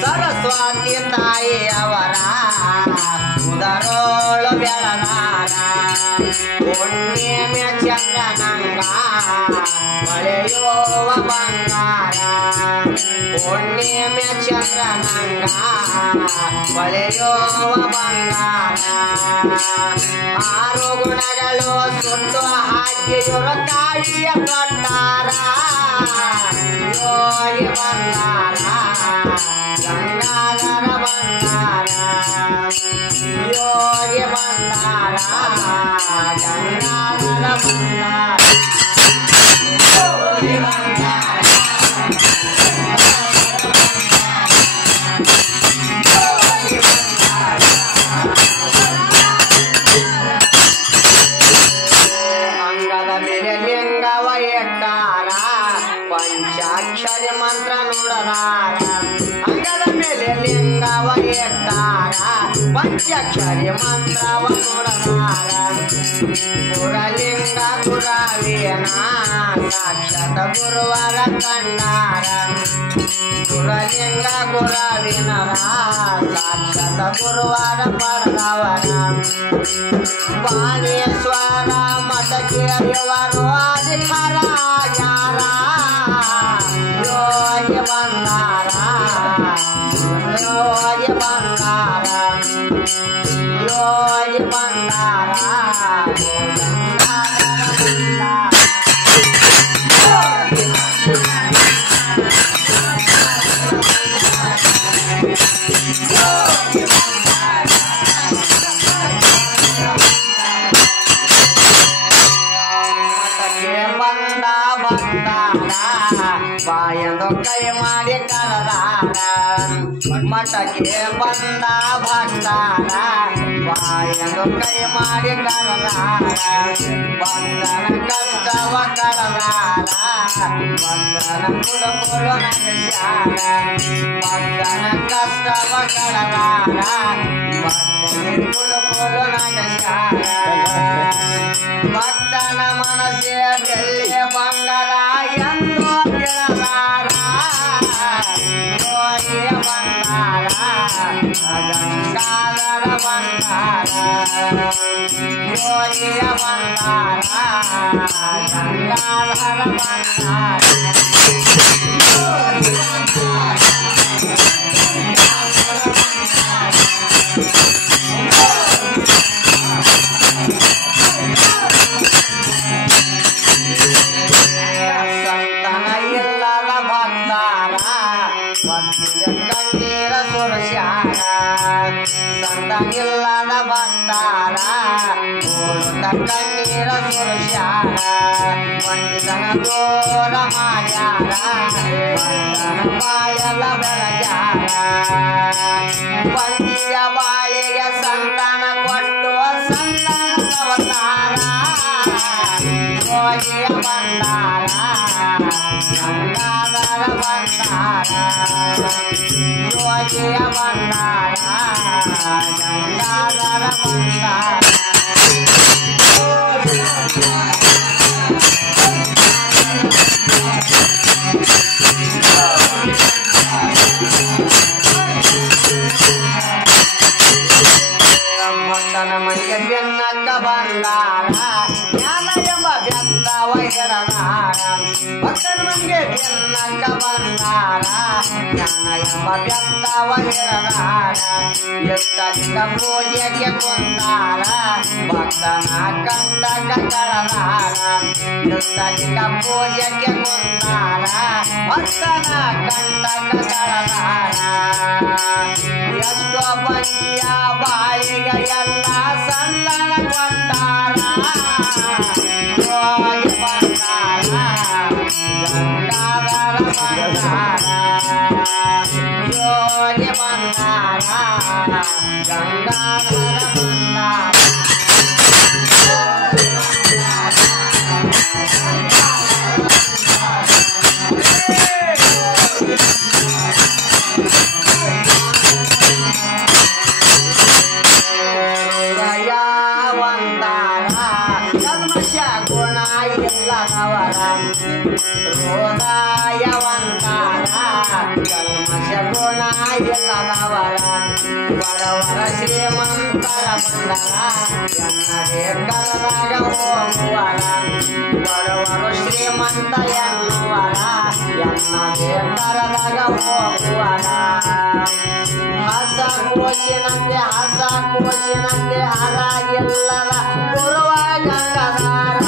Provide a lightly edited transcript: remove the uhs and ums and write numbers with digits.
सरस्वती ताईಯವರ ಉದರೋಳು ಬೆಳನಾಡ ಹುಣ್ಣಿಮೆ ಚಂದ್ರನಂಗ ಹೊಳೆಯುವ ಬಂಗಾರ ಹುಣ್ಣಿಮೆ ಚಂದ್ರನಂಗ ಹೊಳೆಯುವ ಬಂಗಾರ ಆರು ಗುಣಗಳು ಸುಟ್ಟು ಹಾಕಿಯುರ ಕಾಯಿಯ ಕೊಟ್ಟಾರ ಯೋಗಿ ಬಂಗಾರ ಗಂಗಾಧರ ಬಂಗಾರ ಯೋಗಿ ಬಂಗಾರ ಗಂಗಾಧರ ಬಂಗಾರ ಯೋಗಿ ಬಂಗಾರ ಅಂಗದ ಮೇಲೆ ಲಿಂಗವ ಎಟ್ಟಾರ ಪಂಚಾಕ್ಷರಿ ಮಂತ್ರ ನುಡಲಾರ ಅಂಗದ ಮೇಲೆ ಲಿಂಗವ ಎಟ್ಟಾರ ಪಂಚಾಕ್ಷರಿ ಮಂತ್ರವ ನುಡಲಾರ ಗುರಲಿಂಗ ಗುರವೇನ ಸಾಕ್ಷಾತ್ ಗುರುವರ ಕಂಡಾರ ಗುರಲಿಂಗ ಗುರವಿನರ ಸಾಕ್ಷಾತ್ ಗುರುವರ ಪಡೆದವರ ಬಾಣೇಶ್ವರ ಮಠಕ್ಕೆ ಇವರು ಅಧಿಕಾರ ಯಾರ ಯೋಗಿ ಬಂಗಾರ ಯೋಗಿ ಬಂಗಾರ ಯೋಗಿ ಬಂಗಾರ ಬಾಯಂದು ಕೈ ಮಾಡಿ ಕರೆದಾರ ಮಠಕ್ಕೆ ಬಂದ ಭಕ್ತಾರ ಬಾಯಂದು ಕೈ ಮಾಡಿ ಕರೆದಾರ ಭಕ್ತನ ಕಷ್ಟವ ಕರೆದಾರ ಭಕ್ತನ ಕುಲಕುಲು ನಡೆಸ್ಯಾರ ಭಕ್ತನ ಕಷ್ಟವ ಕರೆದಾರ ಭಕ್ತನ ಕುಲಕುಲು ನಡೆಸ್ಯಾರ ಭಕ್ತನ ಮನಸ್ಸೇ ಬೆಳ್ಳಿ ಬಂಗಾರ ಎಂದು ಗೆಳದಾರ ಯೋಗಿ ಬಂಗಾರ ಗಂಗಾಧರ ಬಂಗಾರ ಯೋಗಿಯ ಬಂಗಾರ ಗಂಗಾಧರ ಬಂಗಾರ ಕಣ್ಣೀರ ಸುರಸ್ಯಾರ ಸಂತನಿಲ್ಲದ ಭಕ್ತಾರ ಓಡುತ್ತ ಕಣ್ಣೀರ ಸುರಸ್ಯಾರ ವಂದಿತನ ದೂರ ಮಾಡ್ಯಾರ ಭಕ್ತನ ಬಾಳೆಲ್ಲ ಬೆಳಗ್ಯಾರ ವಂದಿಯ ಬಾಳಿಗೆ ಸಂತಾನ ಗಂಗಾಧರ ಬಂದಾರ ಯೋಗಿಯ ಬಂದಾರ ಗಂಗಾಧರ ಬಂದಾರ ಮೊದಲ ಮನೆಗೆ ಬೆನ್ನಕ್ಕ ಬಂದಾರ ಜ್ಞಾನ ಎಂಬ ಬೆತ್ತವ ಹಿಡದಾರ ಮೊದಲ ಮನೆಗೆ ಬೆನ್ನಕ್ಕ ಬಂದಾರ ಜ್ಞಾನ ಎಂಬ ಬೆತ್ತವ ಹಿಡದಾರ ಎತ್ತಲಿಕ ಪೂಜೆಗೆ ಕೊಂದಾರ ಭಕ್ತನ ಕಂಟಕ ಕಳದಾರ ಎತ್ತಲಿಕ ಪೂಜೆಗೆ ಕೊಂದಾರ ಭಕ್ತನ ಕಂಟಕ ಕಳದಾರ ಎಷ್ಟೋ ಬಂದಿಯ ಬಾಯಿಗೆ ಎಲ್ಲ ಸಂತಾನ ಕೊಟ್ಟಾರ ಯೋಗಿ ಬಂದಾರ ಗಂಗಾಧರ ಬಂದಾರ ಯೋಗಿ ಬಂದಾರ ಗಂಗಾಧರ ಬಂದಾರ ಹೃದಯವಂತಾರ ಕಲ್ಮಶ ಗುಣ ಇಲ್ಲದವರ ಬಡವರ ಶ್ರೀಮಂತರ ಬಂದರ ಎನ್ನದೇ ಕರದಾಗ ಹೋಗುವರ ಬಡವರು ಶ್ರೀಮಂತ ಎನ್ನುವರ ಎನ್ನದೇ ಕರದಾಗ ಹೋಗುವರ ಹಸ ಕೋಶಿನಂತೆ ಹರಾಗಿಲ್ಲದ ಗುರುವ ಗಂಗಾಧರ